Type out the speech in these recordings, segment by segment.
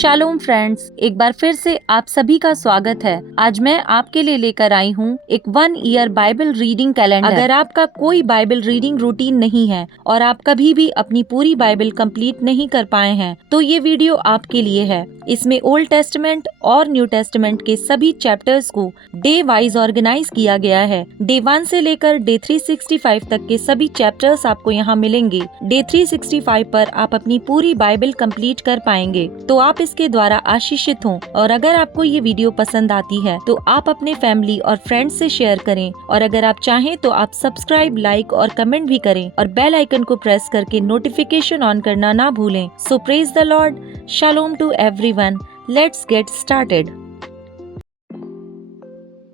Shalom friends, एक बार फिर से आप सभी का स्वागत है। आज मैं आपके लिए लेकर आई हूँ एक 1 ईयर बाइबल रीडिंग कैलेंडर। अगर आपका कोई बाइबल रीडिंग रूटीन नहीं है और आप कभी भी अपनी पूरी बाइबल कंप्लीट नहीं कर पाए हैं, तो ये वीडियो आपके लिए है। इसमें ओल्ड टेस्टमेंट और न्यू टेस्टमेंट के सभी चैप्टर्स को डे वाइज ऑर्गेनाइज किया गया है। डे 1 से लेकर डे 365 तक के सभी चैप्टर्स आपको यहाँ मिलेंगे। डे 365 पर आप अपनी पूरी बाइबल कंप्लीट कर पाएंगे, तो आप इसके द्वारा आशीषित हों। और अगर आपको ये वीडियो पसंद आती है तो आप अपने फैमिली और फ्रेंड्स से शेयर करें, और अगर आप चाहें तो आप सब्सक्राइब, लाइक और कमेंट भी करें और बेल आइकन को प्रेस करके नोटिफिकेशन ऑन करना ना भूलें। So praise the lord, shalom to everyone. Let's get started.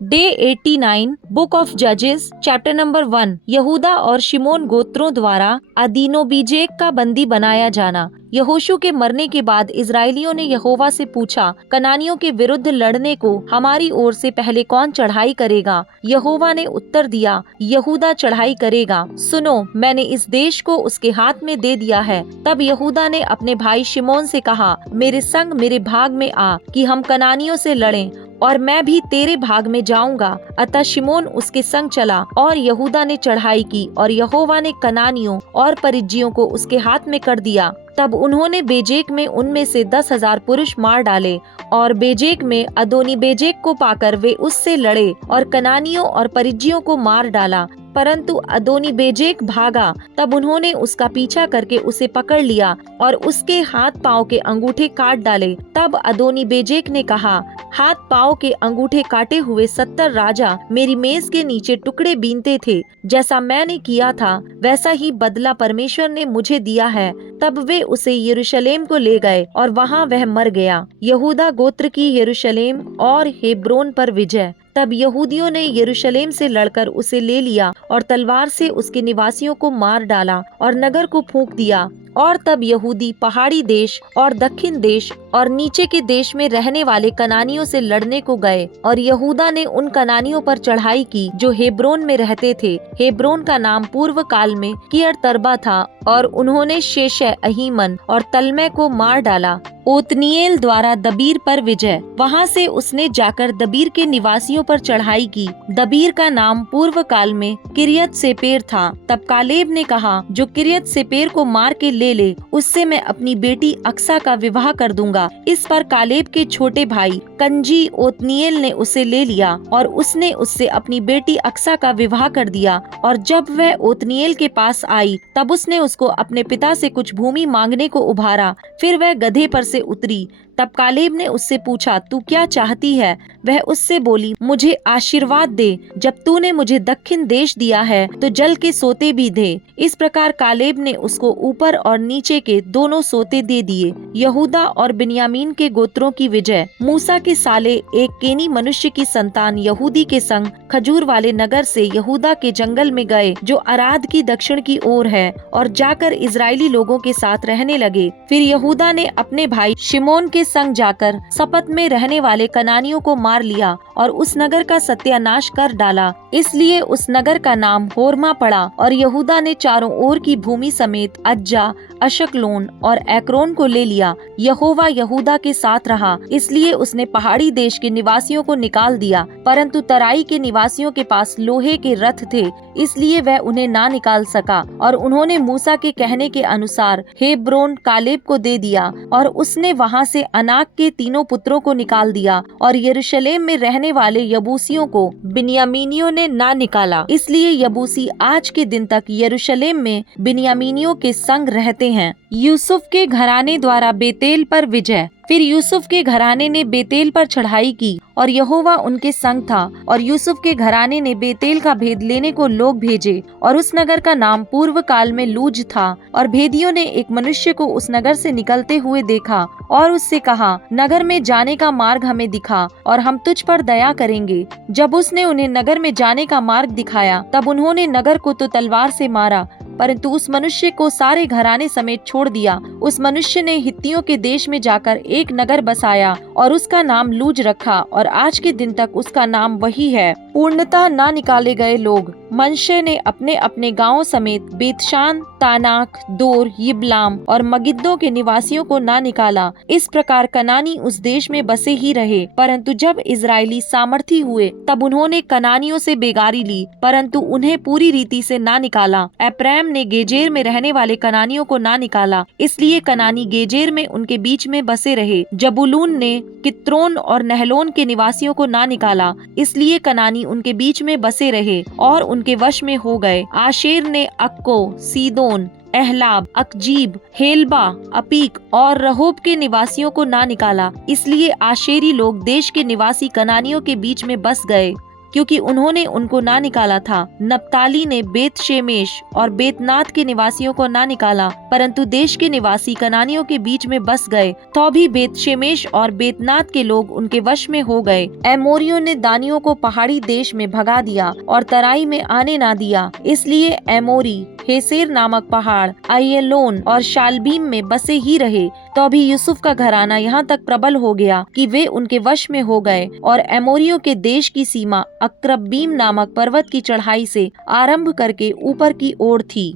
Day 89, book of जजेस, चैप्टर नंबर 1। यहूदा और शिमोन गोत्रों द्वारा अदीनोबेजेक का बंदी बनाया जाना। यहोशू के मरने के बाद इजरायलियों ने यहोवा से पूछा, कनानियों के विरुद्ध लड़ने को हमारी ओर से पहले कौन चढ़ाई करेगा? यहोवा ने उत्तर दिया, यहूदा चढ़ाई करेगा। सुनो, मैंने इस देश को उसके हाथ में दे दिया है। तब यहूदा ने अपने भाई शिमोन से कहा, मेरे संग मेरे भाग में आ कि हम कनानियों से लड़ें, और मैं भी तेरे भाग में जाऊंगा। अतः शिमोन उसके संग चला और यहूदा ने चढ़ाई की, और यहोवा ने कनानियों और परिज्जियों को उसके हाथ में कर दिया। तब उन्होंने बेजेक में उनमें से 10,000 पुरुष मार डाले, और बेजेक में अदोनी बेजेक को पाकर वे उससे लड़े और कनानियों और परिज्जियों को मार डाला। परंतु अदोनी बेजेक भागा। तब उन्होंने उसका पीछा करके उसे पकड़ लिया और उसके हाथ पांव के अंगूठे काट डाले। तब अदोनी बेजेक ने कहा, हाथ पांव के अंगूठे काटे हुए 70 राजा मेरी मेज के नीचे टुकड़े बीनते थे। जैसा मैंने किया था वैसा ही बदला परमेश्वर ने मुझे दिया है। तब वे उसे यरूशलेम को ले गए और वहाँ वह मर गया। यहूदा गोत्र की यरूशलेम और हेब्रोन पर विजय। तब यहूदियों ने यरूशलेम से लड़कर उसे ले लिया और तलवार से उसके निवासियों को मार डाला और नगर को फूंक दिया। और तब यहूदी पहाड़ी देश और दक्षिण देश और नीचे के देश में रहने वाले कनानियों से लड़ने को गए, और यहूदा ने उन कनानियों पर चढ़ाई की जो हेब्रोन में रहते थे। हेब्रोन का नाम पूर्व काल में कियरतरबा था, और उन्होंने शेशै, अहीमन और तलमै को मार डाला। ओतनीएल द्वारा दबीर पर विजय। वहाँ से उसने जाकर दबीर के निवासियों पर चढ़ाई की। दबीर का नाम पूर्व काल में किरियत सेपेर था। तब कालेब ने कहा, जो किरियत सेपेर को मार के ले उससे मैं अपनी बेटी अक्सा का विवाह कर दूंगा। इस पर कालेब के छोटे भाई कंजी ओतनीएल ने उसे ले लिया, और उसने उससे अपनी बेटी अक्सा का विवाह कर दिया। और जब वह ओतनीएल के पास आई, तब उसने उसको अपने पिता से कुछ भूमि मांगने को उभारा। फिर वह गधे पर से उतरी। तब कालेब ने उससे पूछा, तू क्या चाहती है? वह उससे बोली, मुझे आशीर्वाद दे। जब तूने मुझे दक्षिण देश दिया है तो जल के सोते भी दे। इस प्रकार कालेब ने उसको ऊपर और नीचे के दोनों सोते दे दिए। यहूदा और बिन्यामीन के गोत्रों की विजय। मूसा के साले एक केनी मनुष्य की संतान यहूदी के संग खजूर वाले नगर से यहूदा के जंगल में गए, जो अराद की दक्षिण की ओर है, और जाकर इजरायली लोगों के साथ रहने लगे। फिर यहूदा ने अपने भाई शिमोन के संग जाकर सपत में रहने वाले कनानियों को मार लिया और उस नगर का सत्यानाश कर डाला। इसलिए उस नगर का नाम होर्मा पड़ा। और यहूदा ने चारों ओर की भूमि समेत अज्जा, अशकलोन और एक्रोन को ले लिया। यहोवा यहूदा के साथ रहा, इसलिए उसने पहाड़ी देश के निवासियों को निकाल दिया। परंतु तराई के निवासियों के पास लोहे के रथ थे, इसलिए वह उन्हें ना निकाल सका। और उन्होंने मूसा के कहने के अनुसार हेब्रोन कालेब को दे दिया, और उसने वहाँ से अनाक के तीनों पुत्रों को निकाल दिया। और यरूशलेम में रहने वाले यबूसियों को बिन्यामीनियों ने ना निकाला, इसलिए यबूसी आज के दिन तक यरूशलेम में बिन्यामीनियों के संग रहते हैं। यूसुफ के घराने द्वारा बेतेल पर विजय। फिर यूसुफ के घराने ने बेतेल पर चढ़ाई की, और यहोवा उनके संग था। और यूसुफ के घराने ने बेतेल का भेद लेने को लोग भेजे, और उस नगर का नाम पूर्व काल में लूज था। और भेदियों ने एक मनुष्य को उस नगर से निकलते हुए देखा और उससे कहा, नगर में जाने का मार्ग हमें दिखा, और हम तुझ पर दया करेंगे। जब उसने उन्हें नगर में जाने का मार्ग दिखाया, तब उन्होंने नगर को तो तलवार से मारा, परंतु उस मनुष्य को सारे घराने समेत छोड़ दिया। उस मनुष्य ने हित्तियों के देश में जाकर एक नगर बसाया और उसका नाम लूज रखा, और आज के दिन तक उसका नाम वही है। पूर्णतः ना निकाले गए लोग मनश्शे ने अपने अपने गांवों समेत बेतशान, तानाक, दोर, यिबलाम और मगिद्दो के निवासियों को ना निकाला। इस प्रकार कनानी उस देश में बसे ही रहे। परंतु जब इजरायली सामर्थी हुए तब उन्होंने कनानियों से बेगारी ली, परंतु उन्हें पूरी रीति से ना निकाला। एप्रैम ने गेजेर में रहने वाले कनानियों को ना निकाला, इसलिए कनानी गेजेर में उनके बीच में बसे रहे। जबूलून ने कित्रोन और नहलोन के निवासियों को ना निकाला, इसलिए कनानी उनके बीच में बसे रहे और उनके वश में हो गए। आशेर ने अक्को, सीदोन, एहलाब, अकजीब, हेलबा, अपीक और रहोब के निवासियों को ना निकाला, इसलिए आशेरी लोग देश के निवासी कनानियों के बीच में बस गए, क्योंकि उन्होंने उनको ना निकाला था। नप्ताली ने बेत शेमेश और बेतनात के निवासियों को ना निकाला, परंतु देश के निवासी कनानियों के बीच में बस गए, तो भी बेत शेमेश और बेतनात के लोग उनके वश में हो गए। एमोरियों ने दानियों को पहाड़ी देश में भगा दिया और तराई में आने ना दिया, इसलिए एमोरी हेसेर नामक पहाड़, अय्यलोन और शालबीम में बसे ही रहे। तो भी यूसुफ का घराना यहाँ तक प्रबल हो गया कि वे उनके वश में हो गए और एमोरियों के देश की सीमा अक्रब्बीम नामक पर्वत की चढ़ाई से आरंभ करके ऊपर की ओर थी।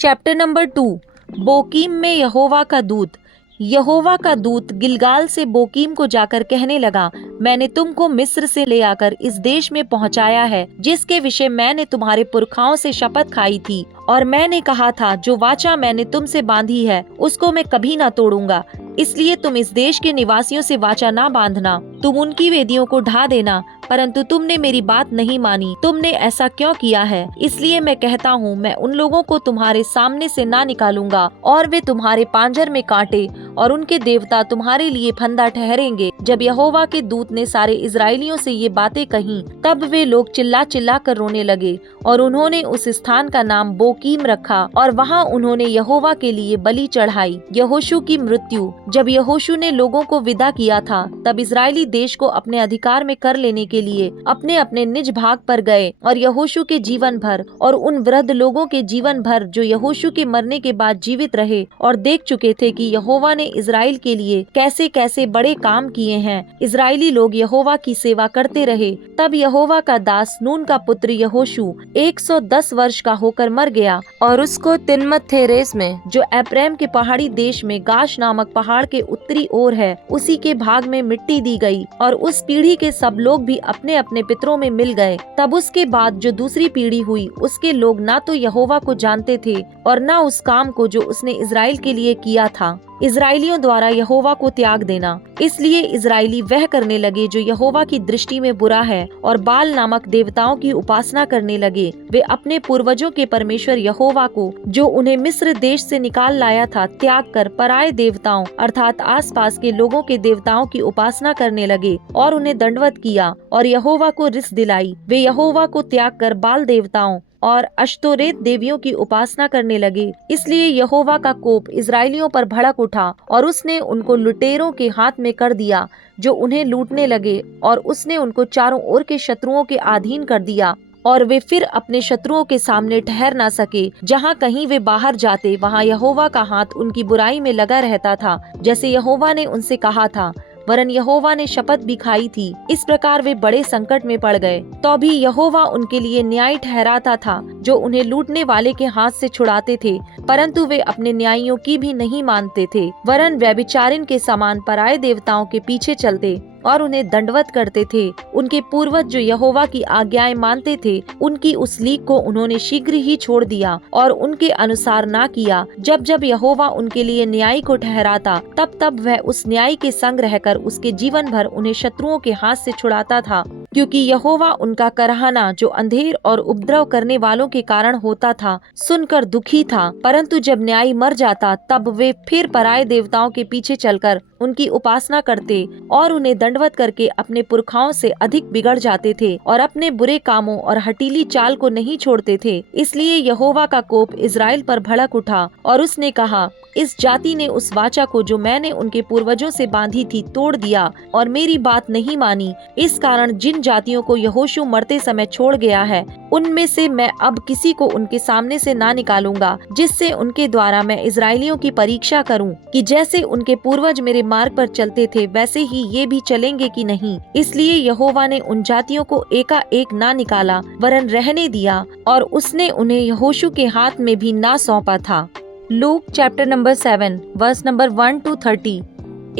Chapter number 2। बोकीम में यहोवा का दूत। यहोवा का दूत गिलगाल से बोकीम को जाकर कहने लगा, मैंने तुमको मिस्र से ले आकर इस देश में पहुंचाया है, जिसके विषय मैंने तुम्हारे पुरखाओं से शपथ खाई थी और मैंने कहा था, जो वाचा मैंने तुमसे बांधी है उसको मैं कभी ना तोड़ूंगा। इसलिए तुम इस देश के निवासियों से वाचा ना बांधना, तुम उनकी वेदियों को ढा देना, परंतु तुमने मेरी बात नहीं मानी। तुमने ऐसा क्यों किया है? इसलिए मैं कहता हूँ, मैं उन लोगों को तुम्हारे सामने से ना निकालूंगा और वे तुम्हारे पांजर में कांटे और उनके देवता तुम्हारे लिए फंदा ठहरेंगे। जब यहोवा के दूत ने सारे इजरायलियों से ये बातें कहीं, तब वे लोग चिल्ला चिल्ला कर रोने लगे और उन्होंने उस स्थान का नाम बोकीम रखा और वहाँ उन्होंने यहोवा के लिए बलि चढ़ाई। यहोशू की मृत्यु। जब यहोशू ने लोगों को विदा किया था, तब इजरायली देश को अपने अधिकार में कर लेने के लिए अपने अपने निज भाग पर गए और यहोशू के जीवन भर और उन वृद्ध लोगों के जीवन भर जो यहोशू के मरने के बाद जीवित रहे और देख चुके थे कि यहोवा ने इजराइल के लिए कैसे कैसे बड़े काम किए हैं, इजरायली लोग यहोवा की सेवा करते रहे। तब यहोवा का दास नून का पुत्र यहोशू 110 वर्ष का होकर मर गया और उसको तिम्नथ-हेरेस में, जो एप्रैम के पहाड़ी देश में गाश नामक पहाड़ के उत्तरी ओर है, उसी के भाग में मिट्टी दी गई और उस पीढ़ी के सब लोग भी अपने अपने पितरों में मिल गए। तब उसके बाद जो दूसरी पीढ़ी हुई, उसके लोग ना तो यहोवा को जानते थे और ना उस काम को जो उसने इजराइल के लिए किया था। इजरायलियों द्वारा यहोवा को त्याग देना। इसलिए इजरायली वह करने लगे जो यहोवा की दृष्टि में बुरा है और बाल नामक देवताओं की उपासना करने लगे। वे अपने पूर्वजों के परमेश्वर यहोवा को, जो उन्हें मिस्र देश से निकाल लाया था, त्याग कर पराये देवताओं अर्थात आसपास के लोगों के देवताओं की उपासना करने लगे और उन्हें दंडवत किया और यहोवा को रिस दिलाई। वे यहोवा को त्याग कर बाल देवताओं और अश्तोरेत देवियों की उपासना करने लगे। इसलिए यहोवा का कोप इजरायलियों पर भड़क उठा और उसने उनको लुटेरों के हाथ में कर दिया, जो उन्हें लूटने लगे, और उसने उनको चारों ओर के शत्रुओं के अधीन कर दिया और वे फिर अपने शत्रुओं के सामने ठहर न सके। जहाँ कहीं वे बाहर जाते, वहाँ यहोवा का हाथ उनकी बुराई में लगा रहता था, जैसे यहोवा ने उनसे कहा था, वरन यहोवा ने शपथ भी खाई थी। इस प्रकार वे बड़े संकट में पड़ गए। तो भी यहोवा उनके लिए न्याय ठहराता था, जो उन्हें लूटने वाले के हाथ से छुड़ाते थे, परंतु वे अपने न्यायियों की भी नहीं मानते थे, वरन व्यभिचारिन के समान पराये देवताओं के पीछे चलते और उन्हें दंडवत करते थे। उनके पूर्वज जो यहोवा की आज्ञाएं मानते थे, उनकी उस लीक को उन्होंने शीघ्र ही छोड़ दिया और उनके अनुसार ना किया। जब जब यहोवा उनके लिए न्याय को ठहराता, तब तब वह उस न्याय के संग रहकर उसके जीवन भर उन्हें शत्रुओं के हाथ से छुड़ाता था, क्योंकि यहोवा उनका कराहना, जो अंधेर और उपद्रव करने वालों के कारण होता था, सुनकर दुखी था। परंतु जब न्याय मर जाता, तब वे फिर पराये देवताओं के पीछे चलकर उनकी उपासना करते और उन्हें दंडवत करके अपने पुरखाओं से अधिक बिगड़ जाते थे और अपने बुरे कामों और हठीली चाल को नहीं छोड़ते थे। इसलिए यहोवा का कोप इजराइल पर भड़क उठा और उसने कहा, इस जाति ने उस वाचा को जो मैंने उनके पूर्वजों से बांधी थी तोड़ दिया और मेरी बात नहीं मानी। इस कारण जिन जातियों को यहोशू मरते समय छोड़ गया है, उनमें से मैं अब किसी को उनके सामने से ना निकालूंगा, जिससे उनके द्वारा मैं इजरायलियों की परीक्षा करूं कि जैसे उनके पूर्वज मेरे मार्ग पर चलते थे वैसे ही ये भी चलेंगे कि नहीं। इसलिए यहोवा ने उन जातियों को एकाएक ना निकाला वरन रहने दिया और उसने उन्हें यहोशू के हाथ में भी ना सौंपा था। Luke chapter number 7 verse number 1 to 30।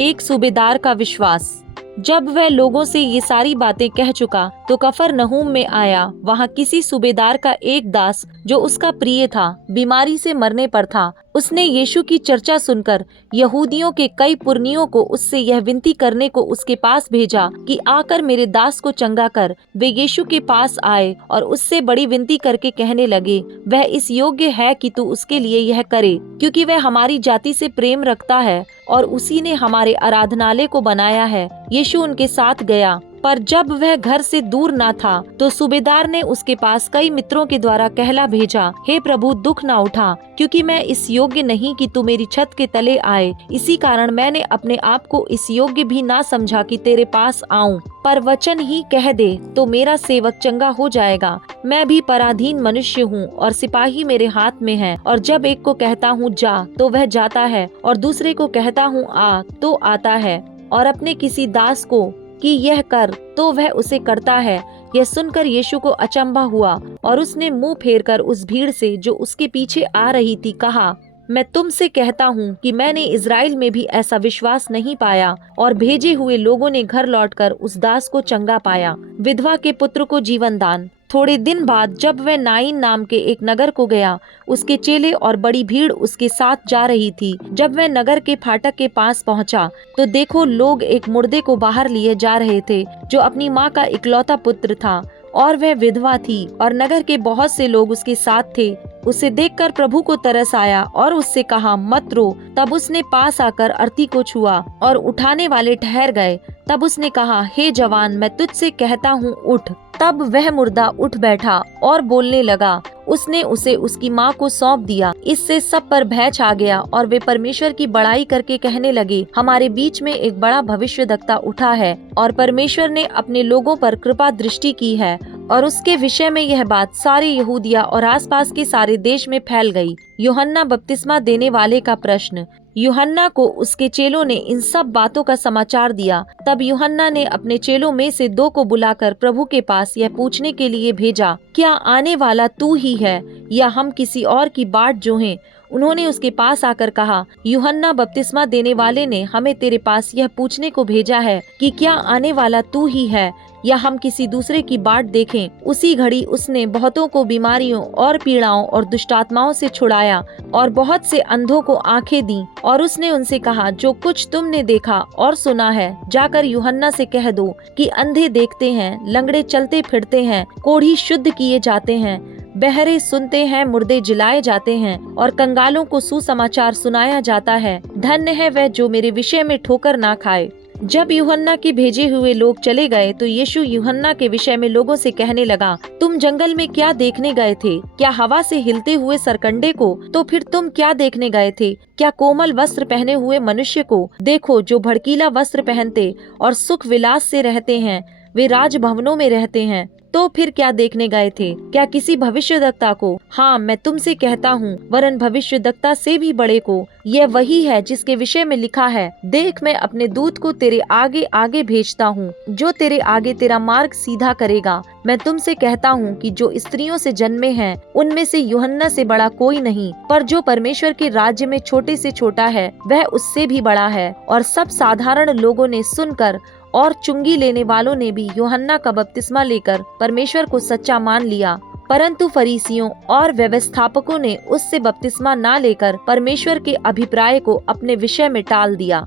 एक सूबेदार का विश्वास। जब वह लोगों से ये सारी बातें कह चुका तो कफरनहूम में आया। वहाँ किसी सूबेदार का एक दास जो उसका प्रिय था बीमारी से मरने पर था। उसने यीशु की चर्चा सुनकर यहूदियों के कई पुरनियों को उससे यह विनती करने को उसके पास भेजा कि आकर मेरे दास को चंगा कर। वे यीशु के पास आए और उससे बड़ी विनती करके कहने लगे, वह इस योग्य है कि तू उसके लिए यह करे, क्योंकि वह हमारी जाति से प्रेम रखता है और उसी ने हमारे आराधनालय को बनाया है। यीशु उनके साथ गया, पर जब वह घर से दूर न था तो सूबेदार ने उसके पास कई मित्रों के द्वारा कहला भेजा, हे प्रभु, दुख न उठा, क्योंकि मैं इस योग्य नहीं कि तू मेरी छत के तले आए। इसी कारण मैंने अपने आप को इस योग्य भी ना समझा कि तेरे पास आऊं, पर वचन ही कह दे तो मेरा सेवक चंगा हो जाएगा। मैं भी पराधीन मनुष्य हूँ और सिपाही मेरे हाथ में है, और जब एक को कहता हूँ जा तो वह जाता है, और दूसरे को कहता हूँ आ तो आता है, और अपने किसी दास को कि यह कर तो वह उसे करता है। यह सुनकर यीशु को अचंभा हुआ और उसने मुंह फेरकर उस भीड़ से जो उसके पीछे आ रही थी कहा, मैं तुमसे कहता हूँ कि मैंने इज़राइल में भी ऐसा विश्वास नहीं पाया। और भेजे हुए लोगों ने घर लौटकर उस दास को चंगा पाया। विधवा के पुत्र को जीवन दान। थोड़े दिन बाद जब वह नाइन नाम के एक नगर को गया, उसके चेले और बड़ी भीड़ उसके साथ जा रही थी। जब वह नगर के फाटक के पास पहुंचा तो देखो, लोग एक मुर्दे को बाहर लिए जा रहे थे जो अपनी माँ का इकलौता पुत्र था, और वह विधवा थी, और नगर के बहुत से लोग उसके साथ थे। उसे देखकर प्रभु को तरस आया और उससे कहा, मत रो। तब उसने पास आकर अर्थी को छुआ और उठाने वाले ठहर गए। तब उसने कहा, हे जवान, मैं तुझसे कहता हूँ, उठ। तब वह मुर्दा उठ बैठा और बोलने लगा। उसने उसे उसकी माँ को सौंप दिया। इससे सब पर भय छा गया और वे परमेश्वर की बड़ाई करके कहने लगे, हमारे बीच में एक बड़ा भविष्यद्वक्ता उठा है और परमेश्वर ने अपने लोगों पर कृपा दृष्टि की है। और उसके विषय में यह बात सारे यहूदिया और आसपास के सारे देश में फैल गई। यूहन्ना बपतिस्मा देने वाले का प्रश्न। यूहन्ना को उसके चेलों ने इन सब बातों का समाचार दिया। तब यूहन्ना ने अपने चेलों में से 2 को बुलाकर प्रभु के पास यह पूछने के लिए भेजा, क्या आने वाला तू ही है या हम किसी और की बाट जोहें? उन्होंने उसके पास आकर कहा, यूहन्ना बपतिस्मा देने वाले ने हमें तेरे पास यह पूछने को भेजा है कि क्या आने वाला तू ही है या हम किसी दूसरे की बाट देखें। उसी घड़ी उसने बहुतों को बीमारियों और पीड़ाओं और दुष्टात्माओं से छुड़ाया और बहुत से अंधों को आंखें दी। और उसने उनसे कहा, जो कुछ तुमने देखा और सुना है जाकर यूहन्ना से कह दो कि अंधे देखते हैं, लंगड़े चलते फिरते हैं, कोढ़ी शुद्ध किए जाते हैं, बहरे सुनते हैं, मुर्दे जिलाए जाते हैं और कंगालों को सुसमाचार सुनाया जाता है। धन्य है वह जो मेरे विषय में ठोकर ना खाए। जब यूहन्ना के भेजे हुए लोग चले गए तो यीशु यूहन्ना के विषय में लोगों से कहने लगा, तुम जंगल में क्या देखने गए थे? क्या हवा से हिलते हुए सरकंडे को? तो फिर तुम क्या देखने गए थे? क्या कोमल वस्त्र पहने हुए मनुष्य को? देखो, जो भड़कीला वस्त्र पहनते और सुख विलास से रहते हैं वे राजभवनों में रहते हैं। तो फिर क्या देखने गए थे? क्या किसी भविष्यद्वक्ता को? हाँ, मैं तुमसे कहता हूँ, वरन भविष्यद्वक्ता से भी बड़े को। यह वही है जिसके विषय में लिखा है, देख मैं अपने दूत को तेरे आगे आगे भेजता हूँ, जो तेरे आगे तेरा मार्ग सीधा करेगा। मैं तुमसे कहता हूँ कि जो स्त्रियों से जन्मे हैं उनमें से यूहन्ना से बड़ा कोई नहीं, पर जो परमेश्वर के राज्य में छोटे से छोटा है वह उससे भी बड़ा है। और सब साधारण लोगों ने सुनकर और चुंगी लेने वालों ने भी यूहन्ना का बपतिस्मा लेकर परमेश्वर को सच्चा मान लिया। परंतु फरीसियों और व्यवस्थापकों ने उससे बपतिस्मा ना लेकर परमेश्वर के अभिप्राय को अपने विषय में टाल दिया।